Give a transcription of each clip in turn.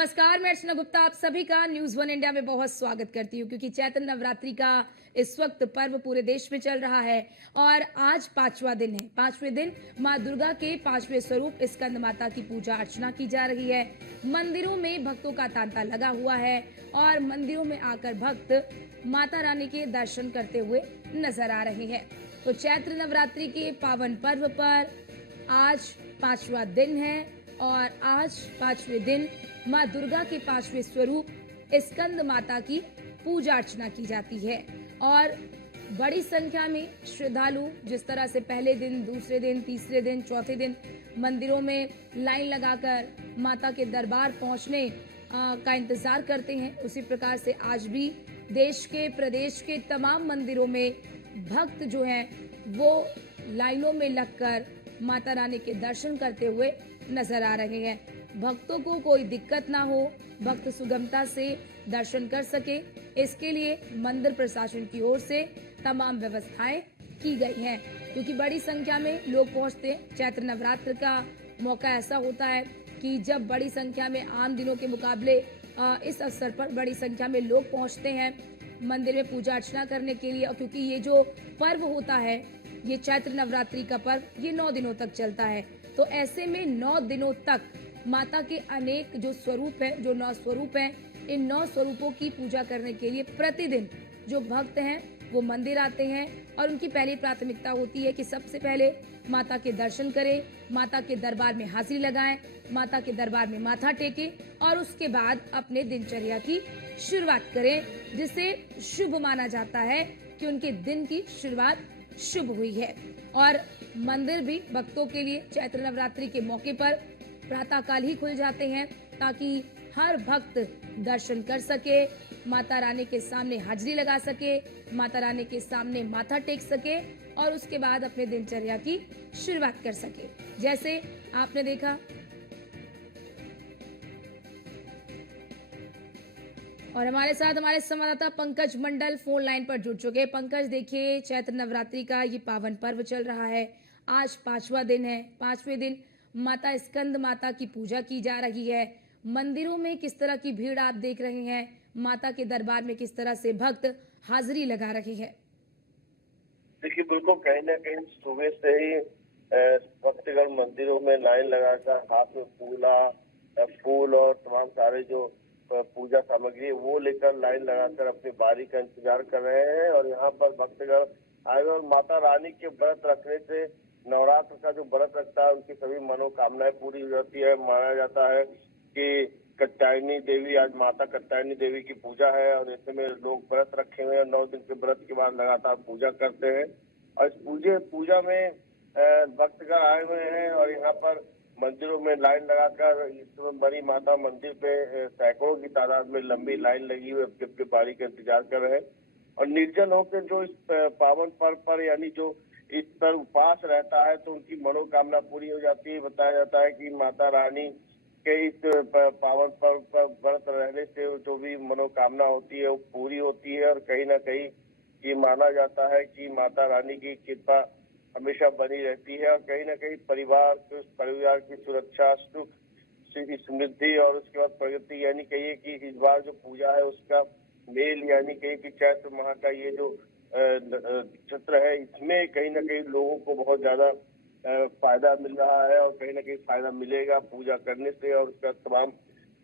नमस्कार, मैं अर्चना गुप्ता आप सभी का न्यूज वन इंडिया में बहुत स्वागत करती हूँ क्योंकि चैत्र नवरात्रि का इस वक्त पर्व पूरे देश में चल रहा है और आज पांचवा दिन है। पांचवें दिन माँ दुर्गा के पांचवें स्वरूप स्कंद माता की पूजा अर्चना की जा रही है। मंदिरों में भक्तों का तांता लगा हुआ है और मंदिरों में आकर भक्त माता रानी के दर्शन करते हुए नजर आ रहे हैं। तो चैत्र नवरात्रि के पावन पर्व पर आज पांचवा दिन है और आज पांचवें दिन माँ दुर्गा के पांचवें स्वरूप स्कंद माता की पूजा अर्चना की जाती है और बड़ी संख्या में श्रद्धालु जिस तरह से पहले दिन, दूसरे दिन, तीसरे दिन, चौथे दिन मंदिरों में लाइन लगाकर माता के दरबार पहुंचने का इंतजार करते हैं, उसी प्रकार से आज भी देश के, प्रदेश के तमाम मंदिरों में भक्त जो हैं वो लाइनों में लगकर माता रानी के दर्शन करते हुए नजर आ रहे हैं। भक्तों को कोई दिक्कत ना हो, भक्त सुगमता से दर्शन कर सके, इसके लिए मंदिर प्रशासन की ओर से तमाम व्यवस्थाएं की गई हैं क्योंकि बड़ी संख्या में लोग पहुंचते हैं। चैत्र नवरात्र का मौका ऐसा होता है कि जब बड़ी संख्या में आम दिनों के मुकाबले इस अवसर पर बड़ी संख्या में लोग पहुंचते हैं मंदिर में पूजा अर्चना करने के लिए। और क्योंकि ये जो पर्व होता है, ये चैत्र नवरात्रि का पर्व, ये 9 दिनों तक चलता है, तो ऐसे में 9 दिनों तक माता के अनेक जो स्वरूप है, जो 9 स्वरूप हैं, इन 9 स्वरूपों की पूजा करने के लिए प्रतिदिन जो भक्त हैं वो मंदिर आते हैं और उनकी पहली प्राथमिकता होती है कि सबसे पहले माता के दर्शन करें, माता के दरबार में हाजिरी लगाएं, माता के दरबार में माथा टेकें और उसके बाद अपने दिनचर्या की शुरुआत करें, जिसे शुभ माना जाता है कि उनके दिन की शुरुआत शुभ हुई है। और मंदिर भी भक्तों के लिए चैत्र नवरात्रि के मौके पर प्रातःकाल ही खुल जाते हैं ताकि हर भक्त दर्शन कर सके, माता रानी के सामने हाजिरी लगा सके, माता रानी के सामने माथा टेक सके और उसके बाद अपने दिनचर्या की शुरुआत कर सके। जैसे आपने देखा और हमारे साथ हमारे संवाददाता पंकज मंडल फोन लाइन पर जुड़ चुके। पंकज, देखिए चैत्र नवरात्रि का ये पावन पर्व चल रहा है, आज पांचवा दिन है। पांचवें दिन माता स्कंद माता की पूजा की जा रही है। मंदिरों में किस तरह की भीड़ आप देख रहे हैं, माता के दरबार में किस तरह से भक्त हाजिरी लगा रहे हैं? देखिए, बिल्कुल कहीं ना कहीं सुबह से ही भक्तगण मंदिरों में लाइन लगाकर हाथ में फूल और तमाम सारे जो पूजा सामग्री है वो लेकर लाइन लगाकर अपनी बारी का इंतजार कर रहे हैं। और यहाँ पर भक्तगण आए और माता रानी के व्रत रखने से, नवरात्र का जो व्रत रखता है उनकी सभी मनोकामनाएं पूरी हो जाती है। माना जाता है कि कात्यायनी देवी, आज माता कात्यायनी देवी की पूजा है और ऐसे में लोग व्रत रखे हुए हैं। 9 दिन के व्रत के बाद लगातार पूजा करते हैं और इस पूजा में भक्तगण आए हुए हैं और यहाँ पर मंदिरों में लाइन लगाकर इस समय बड़ी माता मंदिर पे सैकड़ों की तादाद में लंबी लाइन लगी हुई अपनी अपनी बारी का इंतजार कर रहे हैं। और निर्जल होकर जो इस पावन पर्व पर यानी जो इस पर उपवास रहता है तो उनकी मनोकामना पूरी हो जाती है। बताया जाता है कि माता रानी के इस पावन पर्व पर व्रत रहने से जो भी मनोकामना होती है वो पूरी होती है। और कहीं ना कहीं ये माना जाता है कि माता रानी की कृपा हमेशा बनी रहती है और कहीं ना कहीं परिवार की सुरक्षा, सुख, समृद्धि और उसके बाद प्रगति, यानी कहिए कि इस बार जो पूजा है उसका मेल, यानी कहिए कि चैत्र माह का ये जो नक्षत्र है, इसमें कहीं ना कहीं लोगों को बहुत ज्यादा फायदा मिल रहा है और कहीं ना कहीं फायदा मिलेगा पूजा करने से और उसका तमाम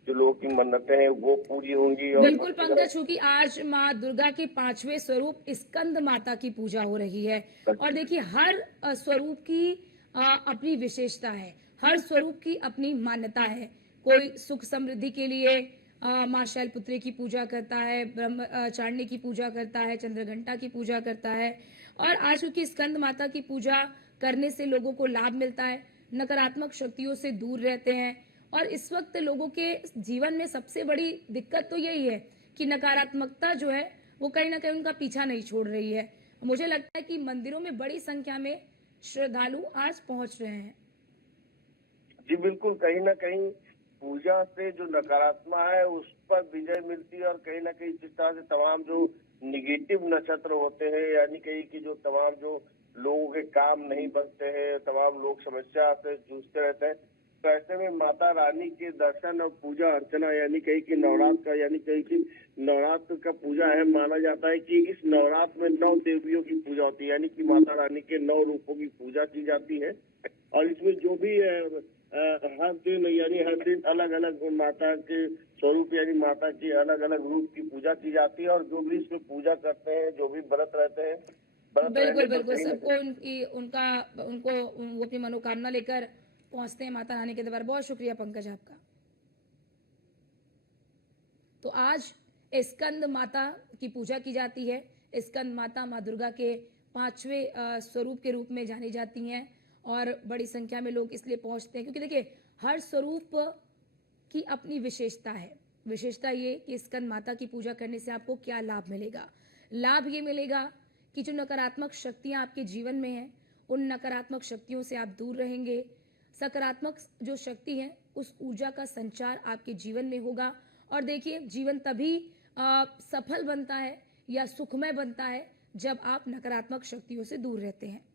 जो लोगों की मन्नतें हैं वो पूरी होंगी। और बिल्कुल पंकज, क्योंकि आज माँ दुर्गा के पांचवें स्वरूप स्कंद माता की पूजा हो रही है और देखिए हर स्वरूप की अपनी विशेषता है, हर स्वरूप की अपनी मान्यता है। कोई सुख समृद्धि के लिए माँ शैलपुत्री की पूजा करता है, ब्रह्मचारिणी की पूजा करता है, चंद्रघंटा की पूजा करता है और आज क्योंकि स्कंद माता की पूजा करने से लोगों को लाभ मिलता है, नकारात्मक शक्तियों से दूर रहते हैं। और इस वक्त लोगों के जीवन में सबसे बड़ी दिक्कत तो यही है कि नकारात्मकता जो है वो कहीं ना कहीं उनका पीछा नहीं छोड़ रही है। मुझे लगता है कि मंदिरों में बड़ी संख्या में श्रद्धालु आज पहुंच रहे हैं। जी बिल्कुल, कहीं ना कहीं पूजा से जो नकारात्मक है उस पर विजय मिलती है और कहीं ना कहीं जिस तरह से तमाम जो निगेटिव नक्षत्र होते हैं, यानी कहीं कि जो तमाम जो लोगों के काम नहीं बनते हैं, तमाम लोग समस्या से जूझते रहते हैं, तो ऐसे में माता रानी के दर्शन और पूजा अर्चना यानी कहीं कि नवरात्र का यानी कहीं कि नवरात्र का पूजा अहम माना जाता है कि इस नवरात्र में 9 देवियों की पूजा होती है यानी कि माता रानी के 9 रूपों की पूजा की जाती है। और इसमें जो भी हर दिन यानी हर दिन अलग अलग माता के स्वरूप यानी माता के अलग अलग रूप की पूजा की जाती है। और जो भी इसमें पूजा करते हैं, जो भी व्रत रहते हैं, व्रत रहने बिल्कुल पर बिल्कुल कहीं ना सबको उनकी उनका उनको वो अपनी मनोकामना लेकर पहुंचते हैं माता रानी के दरबार। बहुत शुक्रिया पंकज आपका। तो आज स्कंद माता की पूजा की जाती है। स्कंद माता माँ दुर्गा के 5वें स्वरूप के रूप में जानी जाती हैं और बड़ी संख्या में लोग इसलिए पहुंचते हैं क्योंकि देखिए हर स्वरूप की अपनी विशेषता है। विशेषता ये कि स्कंद माता की पूजा करने से आपको क्या लाभ मिलेगा। लाभ ये मिलेगा कि जो नकारात्मक शक्तियां आपके जीवन में हैं उन नकारात्मक शक्तियों से आप दूर रहेंगे। सकारात्मक जो शक्ति है उस ऊर्जा का संचार आपके जीवन में होगा। और देखिए जीवन तभी सफल बनता है या सुखमय बनता है जब आप नकारात्मक शक्तियों से दूर रहते हैं।